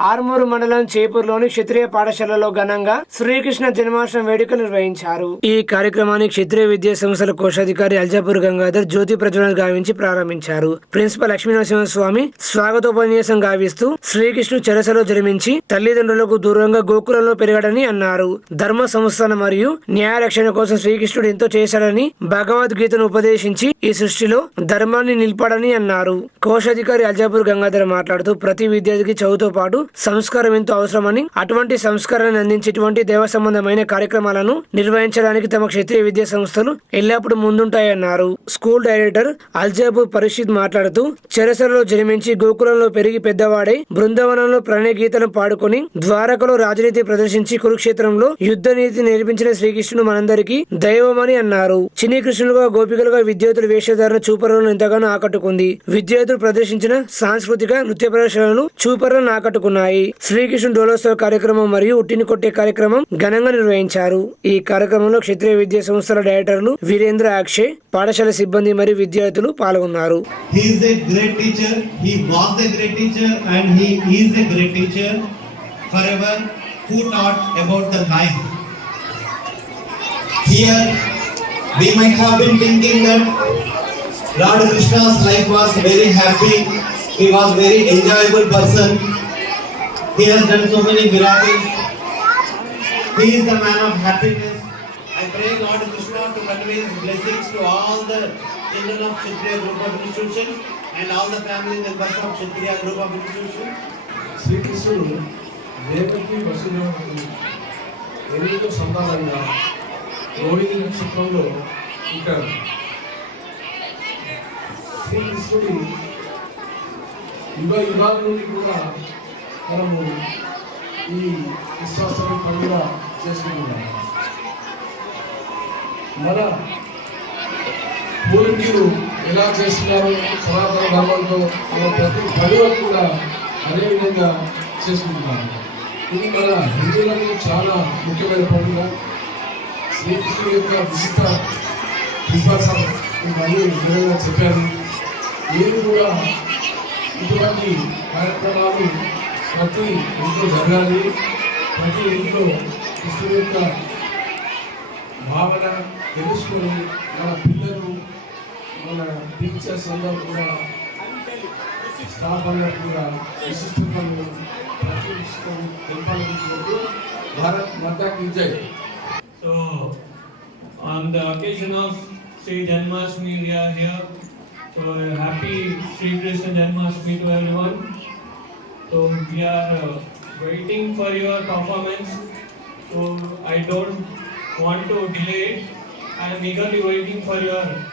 ఆర్మూరు మండలం చేపూరులోని క్షత్రియ పాఠశాలలో ఘనంగా శ్రీకృష్ణ జన్మాష్టమి వేడుకలు నిర్వహించారు. ఈ కార్యక్రమాన్ని క్షత్రియ విద్యా సంస్థల కోశాధికారి అల్జాపూర్ గంగాధర్ జ్యోతి ప్రజ్వలన గావించి ప్రారంభించారు. ప్రిన్సిపల్ లక్ష్మీనరసింహ స్వామి స్వాగతోపన్యాసం గావిస్తూ శ్రీకృష్ణుడు చెరసలో జన్మించి తల్లిదండ్రులకు దూరంగా గోకులంలో పెరగడని అన్నారు. ధర్మ సంస్థాన మరియు న్యాయ రక్షణ కోసం శ్రీకృష్ణుడు ఎంతో చేశాడని భగవద్గీతను ఉపదేశించి ఈ సృష్టిలో ధర్మాన్ని నిలిపాడని అన్నారు. కోశాధికారి అల్జాపూర్ గంగాధర్ మాట్లాడుతూ ప్రతి విద్యార్థికి చదువుతో పాటు సంస్కారం ఎంతో అవసరమని అటువంటి సంస్కారాన్ని అందించేటువంటి దేవ సంబంధమైన కార్యక్రమాలను నిర్వహించడానికి తమ క్షేత్రీయ విద్యా సంస్థలు ఎల్లప్పుడూ ముందుంటాయన్నారు. స్కూల్ డైరెక్టర్ అల్జాపూర్ పరిషత్ మాట్లాడుతూ చెరసలలో జన్మించి గోకులంలో పెరిగి పెద్దవాడై బృందావనంలో ప్రణయ గీతలను పాడుకొని ద్వారకలో రాజనీతి ప్రదర్శించి కురుక్షేత్రంలో యుద్ధ నీతి నేర్పించిన శ్రీకృష్ణుడు మనందరికీ దైవమని అన్నారు. చిన్ని కృష్ణులుగా గోపికలుగా విద్యార్థుల వేషధారణ చూపరులను ఎంతగానో ఆకట్టుకుంది. విద్యార్థులు ప్రదర్శించిన సాంస్కృతిక నృత్య ప్రదర్శనలు చూపరులను ఉన్నాయి శ్రీకృష్ణ డోలోత్సవ కార్యక్రమం మరియు ఉట్టిని కొట్టే కార్యక్రమం ఘనంగా నిర్వహించారు. ఈ కార్యక్రమంలో క్షత్రియ విద్యా సంస్థల డైరెక్టర్లు వీరేంద్ర అక్షయ్ పాఠశాల సిబ్బంది మరియు విద్యార్థులు పాల్గొన్నారు. We might have been thinking that Radha Krishna's life was very happy. He was very enjoyable person. He has done so many miracles, he is the man of happiness. I pray Lord Krishna to convey his blessings to all the children of Kshatriya group of institution and all the family members of Kshatriya group of institution. శ్రీకృష్ణుడు దేవకి వసుదేవుడు ఎనిమిదో సంతానంగా రోహిణి నక్షత్రంలో ఉంటారు శ్రీకృష్ణుడి యుగ యుగాల నుండి కూడా మనము ఈ విశ్వాసం పండుగ చేసుకుంటున్నాం. మన పూర్వీకులు ఎలా చేస్తున్నారు సనాతన ధర్మంతో మన ప్రతి పండుగ కూడా అదే విధంగా చేసుకుంటున్నారు. ఇది మన హిందువులకు చాలా ముఖ్యమైన పండుగ. శ్రీకృష్ణుడి యొక్క విశిష్ట విశ్వాసం మరియు విధంగా చెప్పారు మీరు కూడా ఇటువంటి కార్యక్రమాలు ప్రతి ఇంట్లో జరగాలి ప్రతి ఇంట్లో కృష్ణుడి యొక్క భావన తెలుసుకొని మన పిల్లలు మన టీచర్స్ అందరూ కూడా స్టాఫ్ అందరూ కూడా విశిష్టతను ప్రతిష్టం తెలపాలనుకుంటూ భారత్ మాతాకి జై So, on the occasion of Sri Janmashtami, we are here. So, happy Sri Krishna Janmashtami to everyone. So, we are uh, waiting for your performance. So, I don't want to delay it. I am eagerly waiting for your